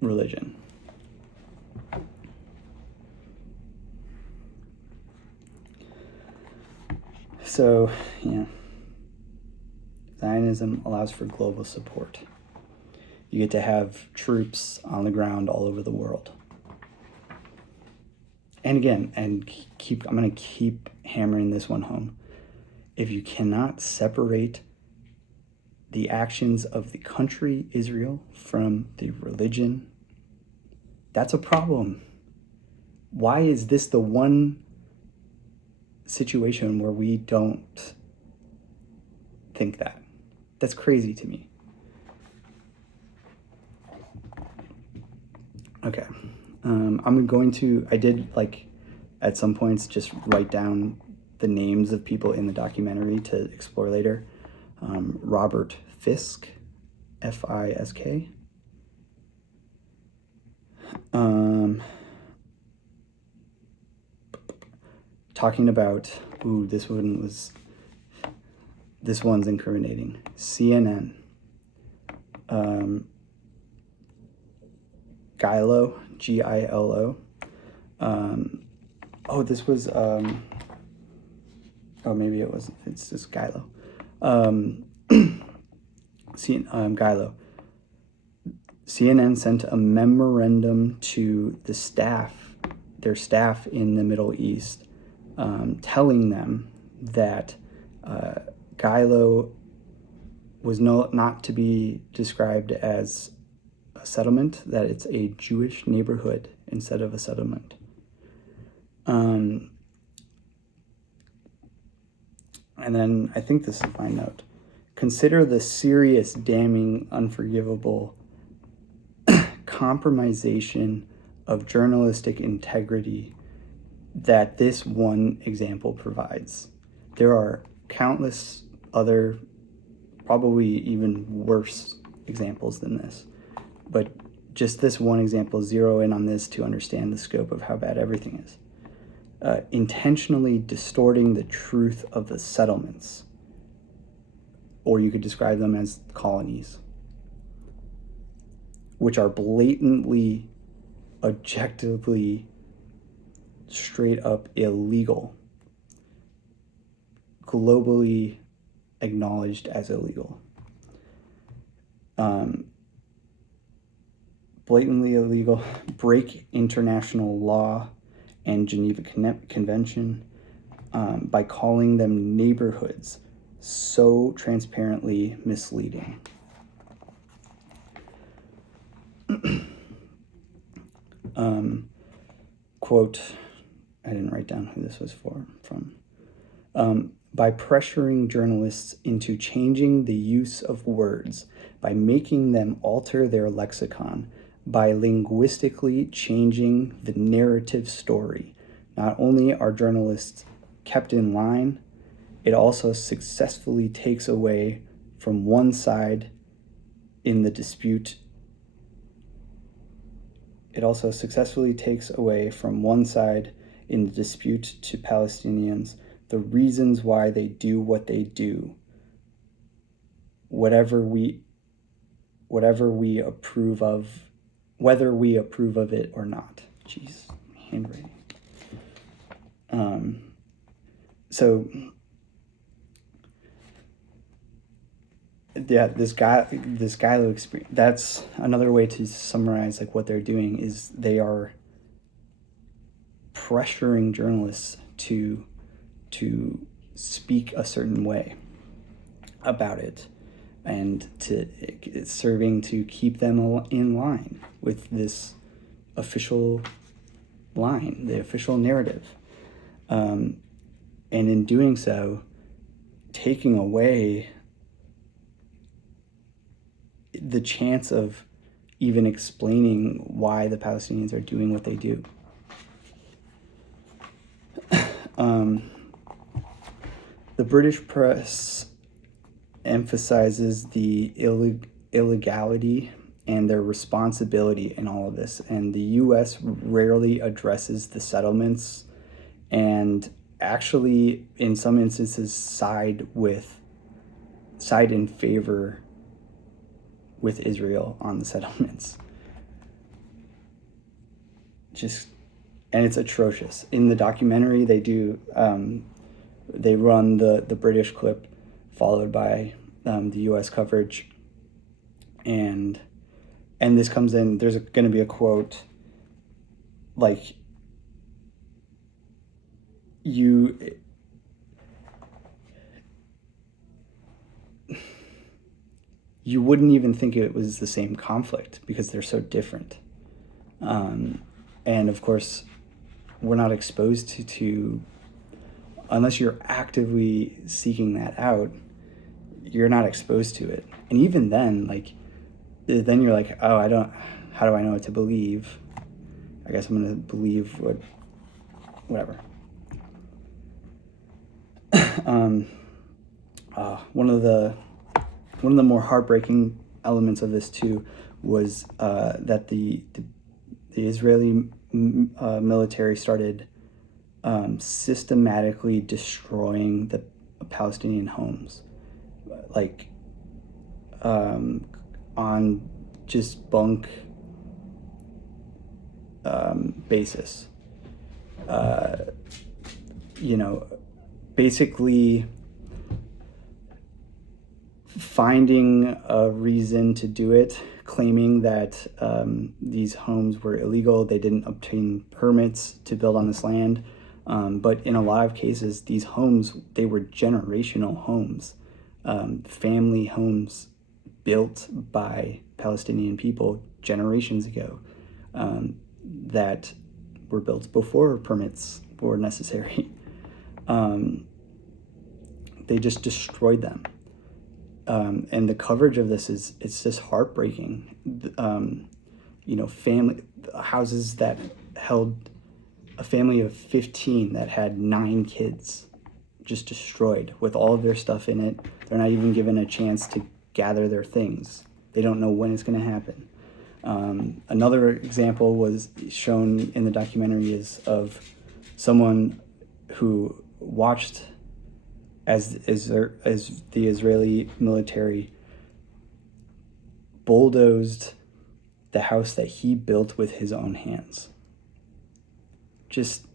religion. So, Zionism allows for global support. You get to have troops on the ground all over the world. And again, I'm going to keep hammering this one home. If you cannot separate the actions of the country Israel from the religion, that's a problem. Why is this the one situation where we don't think that? That's crazy to me. Okay. I did at some points just write down the names of people in the documentary to explore later. Robert Fisk, Fisk. Talking about, this one's incriminating. CNN. Gilo, Gilo. This was, maybe it wasn't, it's just Gilo. Gilo. CNN sent a memorandum to their staff in the Middle East, telling them that Gilo was not to be described as a settlement, that it's a Jewish neighborhood instead of a settlement. And then I think this is my note. Consider the serious, damning, unforgivable compromisation of journalistic integrity that this one example provides. There are countless other, probably even worse examples than this. But just this one example, zero in on this to understand the scope of how bad everything is. Intentionally distorting the truth of the settlements, or you could describe them as colonies, which are blatantly, objectively, straight up illegal, globally acknowledged as illegal. Blatantly illegal, break international law and Geneva Convention by calling them neighborhoods, so transparently misleading. Quote, I didn't write down who this was from. By pressuring journalists into changing the use of words, by making them alter their lexicon, by linguistically changing the narrative story. Not only are journalists kept in line, it also successfully takes away from one side in the dispute. It also successfully takes away from one side in the dispute to Palestinians the reasons why they do what they do, whatever we approve of, whether we approve of it or not. Jeez, handwriting. So yeah, this Gilo experience, that's another way to summarize what they're doing is they are pressuring journalists to speak a certain way about it, and it's serving to keep them in line with this official line, the official narrative. And in doing so, taking away the chance of even explaining why the Palestinians are doing what they do. The British press emphasizes the illegality and their responsibility in all of this, and the U.S. rarely addresses the settlements and actually, in some instances, side in favor with Israel on the settlements. just, and it's atrocious. In the documentary, they run the British clip followed by the U.S. coverage, and this comes in. There's going to be a quote like, you wouldn't even think it was the same conflict because they're so different. And of course, we're not exposed to unless you're actively seeking that out, you're not exposed to it. And even then, like, then you're like, oh, how do I know what to believe? I guess I'm going to believe whatever. One of the more heartbreaking elements of this too was that the Israeli military started systematically destroying the Palestinian homes, like on just bunk basis. Basically finding a reason to do it, claiming that these homes were illegal, they didn't obtain permits to build on this land. But in a lot of cases, these homes, they were generational homes, family homes built by Palestinian people generations ago, that were built before permits were necessary. They just destroyed them. And the coverage of this it's just heartbreaking. Family houses that held a family of 15 that had 9 kids, just destroyed with all of their stuff in it. They're not even given a chance to gather their things. They don't know when it's going to happen. Another example was shown in the documentary is of someone who watched as the Israeli military bulldozed the house that he built with his own hands. Just